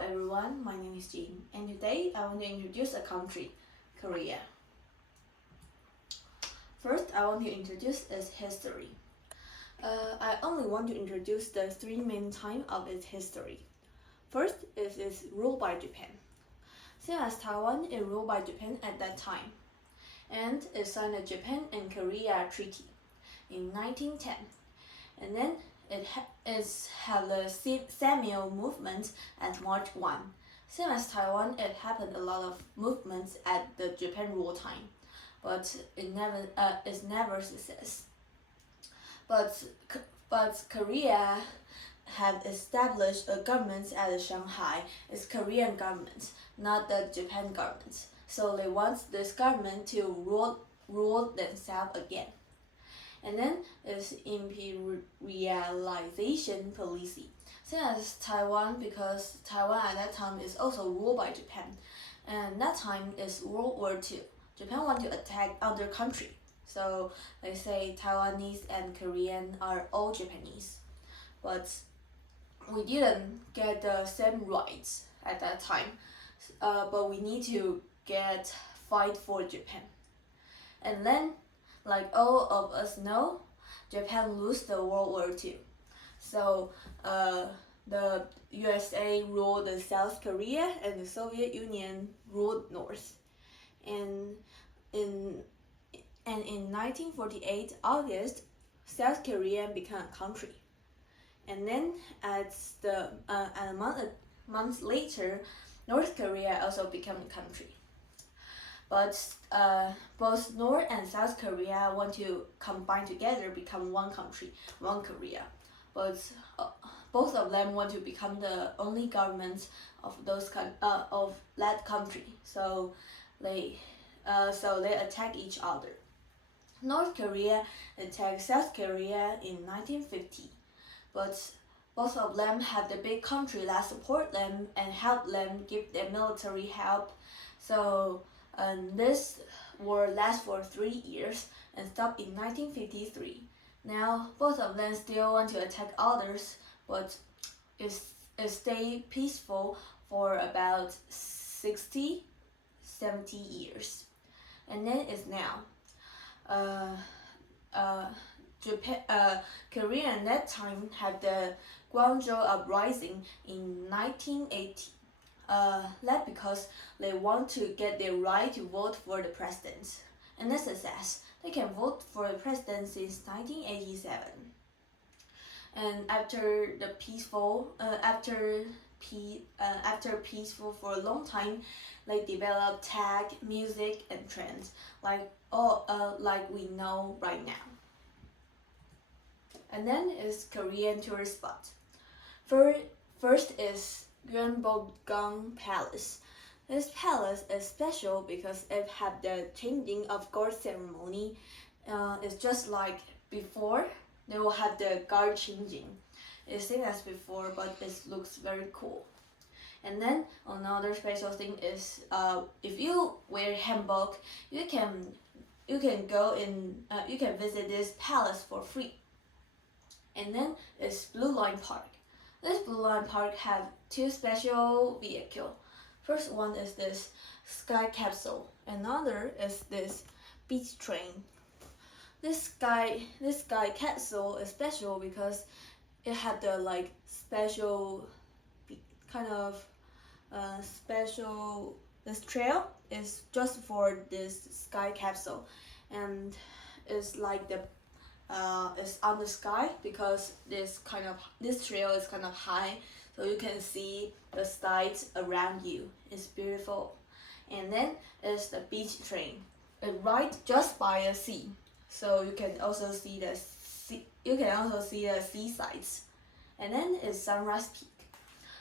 everyone, my name is Jean, and today I want to introduce a country, Korea. First, I want to introduce its history. I only want to introduce the three main times of its history. First is its rule by Japan. Same as Taiwan, it ruled by Japan at that time, and it signed the Japan and Korea Treaty in 1910, and then it had the Samuel movement at March 1. Same as Taiwan, it happened a lot of movements at the Japan rule time, but it's never success. But Korea had established a government at Shanghai. It's Korean government, not the Japan government. So they want this government to rule themselves again. And then is imperialization policy. Same as Taiwan, because Taiwan at that time is also ruled by Japan. And that time is World War II. Japan want to attack other country. So they say Taiwanese and Korean are all Japanese. But we didn't get the same rights at that time. But we need to fight for Japan. And then, like all of us know, Japan lost the World War II. So the USA ruled the South Korea and the Soviet Union ruled North. And in 1948 August, South Korea became a country. And then a month later, North Korea also became a country. But both North and South Korea want to combine together, become one country, one Korea. But both of them want to become the only governments of that country. So they attack each other. North Korea attacked South Korea in 1950, but both of them have the big country that support them and help them, give them military help. So this war lasts for 3 years and stopped in 1953. Now both of them still want to attack others, but it stay peaceful for about 60, 70 years. And then it's now. Korea at that time had the Guangzhou uprising in 1980. That because they want to get their right to vote for the president. And that's success. They can vote for the president since 1987. And after peaceful for a long time, they developed tag, music, and trends like we know right now. And then is Korean tourist spot. First is Gyeongbokgung Palace. This palace is special because it had the changing of guard ceremony. It's just like before. They will have the guard changing. It's same as before, but it looks very cool. And then another special thing is if you wear hanbok, you can visit this palace for free. And then it's Blue Line Park. This Blue Line Park have two special vehicles. First one is this sky capsule. Another is this beach train. This sky capsule is special because it had the special this trail is just for this sky capsule, and it's like it's on the sky because this trail is kind of high, so you can see the sights around you. It's beautiful. And then it's the beach train. It rides just by a sea, so you can also see the seasides. And then it's Sunrise Peak.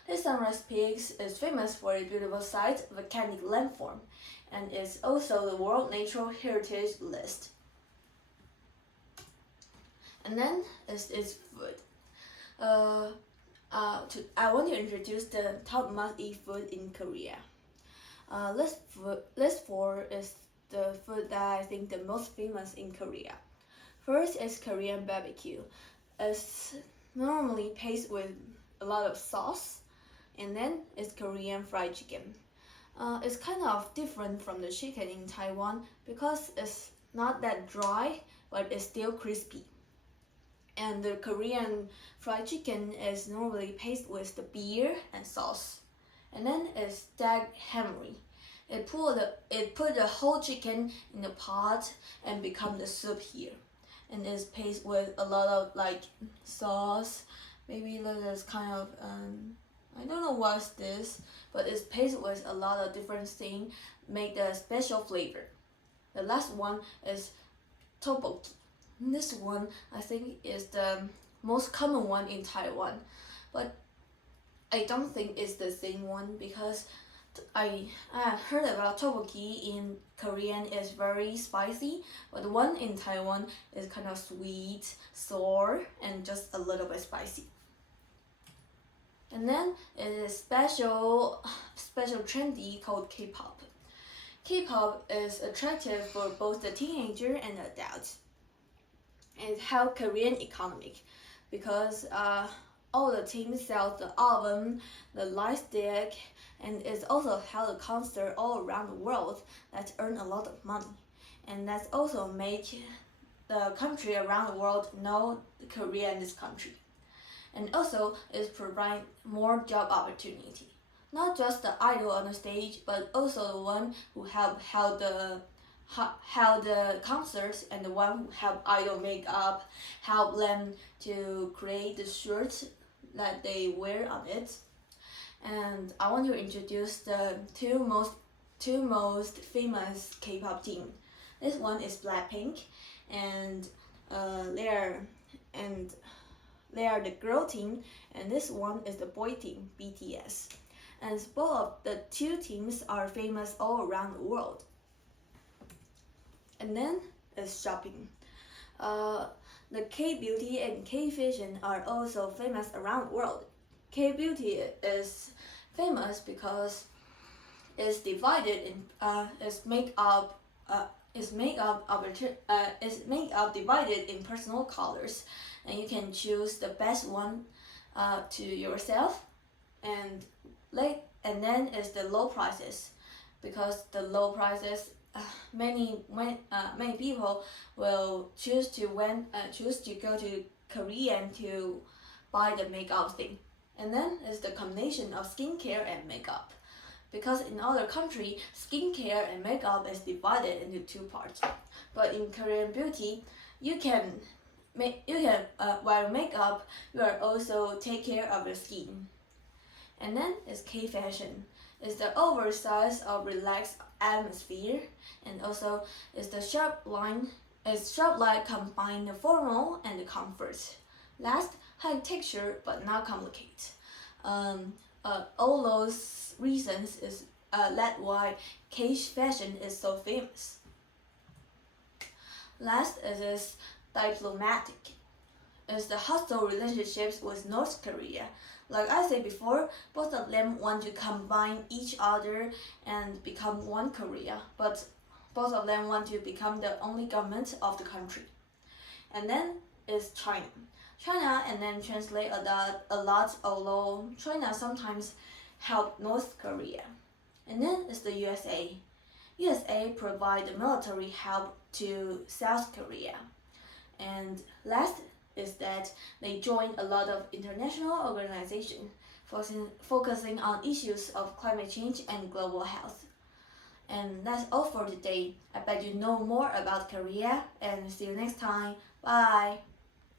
This Sunrise Peak is famous for its beautiful site, volcanic landform, and is also the World Natural Heritage List. And then is its food. I want to introduce the top must-eat food in Korea. List 4 is the food that I think the most famous in Korea. First is Korean barbecue. It's normally paced with a lot of sauce, And then it's Korean fried chicken. It's kind of different from the chicken in Taiwan because it's not that dry, but it's still crispy. And the Korean fried chicken is normally paced with the beer and sauce. And then it's dag hamri. It put the whole chicken in the pot and become the soup here. And it's paced with a lot of like sauce. Maybe there's kind of I don't know what's this, but it's paced with a lot of different things, make the special flavor. The last one is tteokbokki. This one I think is the most common one in Taiwan, but I don't think it's the same one because I heard about tteokbokki in Korean is very spicy, but the one in Taiwan is kind of sweet, sour, and just a little bit spicy. And then it is special trendy called K-pop. K-pop is attractive for both the teenager and the adults. And it helps Korean economic because all the teams sell the album, the live stick, and it's also held a concert all around the world that earn a lot of money. And that's also make the country around the world know Korea in this country. And also it provide more job opportunity. Not just the idol on the stage, but also the one who help held the concerts and the one who help idol make up, help them to create the shirts that they wear on it. And I want to introduce the two most famous K-pop team. This one is Blackpink, and they are the girl team, and this one is the boy team, BTS. And both of the two teams are famous all around the world. And then is shopping. The K-beauty and K-fashion are also famous around the world. K-beauty is famous because it's divided in is makeup divided in personal colors, and you can choose the best one to yourself. And then is the low prices, because the low prices many people will choose to go to Korea to buy the makeup thing. And then is the combination of skincare and makeup, because in other country skincare and makeup is divided into two parts, but in Korean beauty while makeup you are also take care of your skin. And then is K-fashion. It's the oversized or relaxed atmosphere, and also is the sharp line combine the formal and the comfort. Last, high texture but not complicated. All those reasons is that why K-fashion is so famous. Last is diplomatic. Is the hostile relationships with North Korea. Like I said before, both of them want to combine each other and become one Korea, but both of them want to become the only government of the country. And then is China. China and then translate a lot, although China sometimes help North Korea. And then is the USA. USA provide the military help to South Korea. And last is that they join a lot of international organizations focusing on issues of climate change and global health. And that's all for today. I bet you know more about Korea, and see you next time. Bye!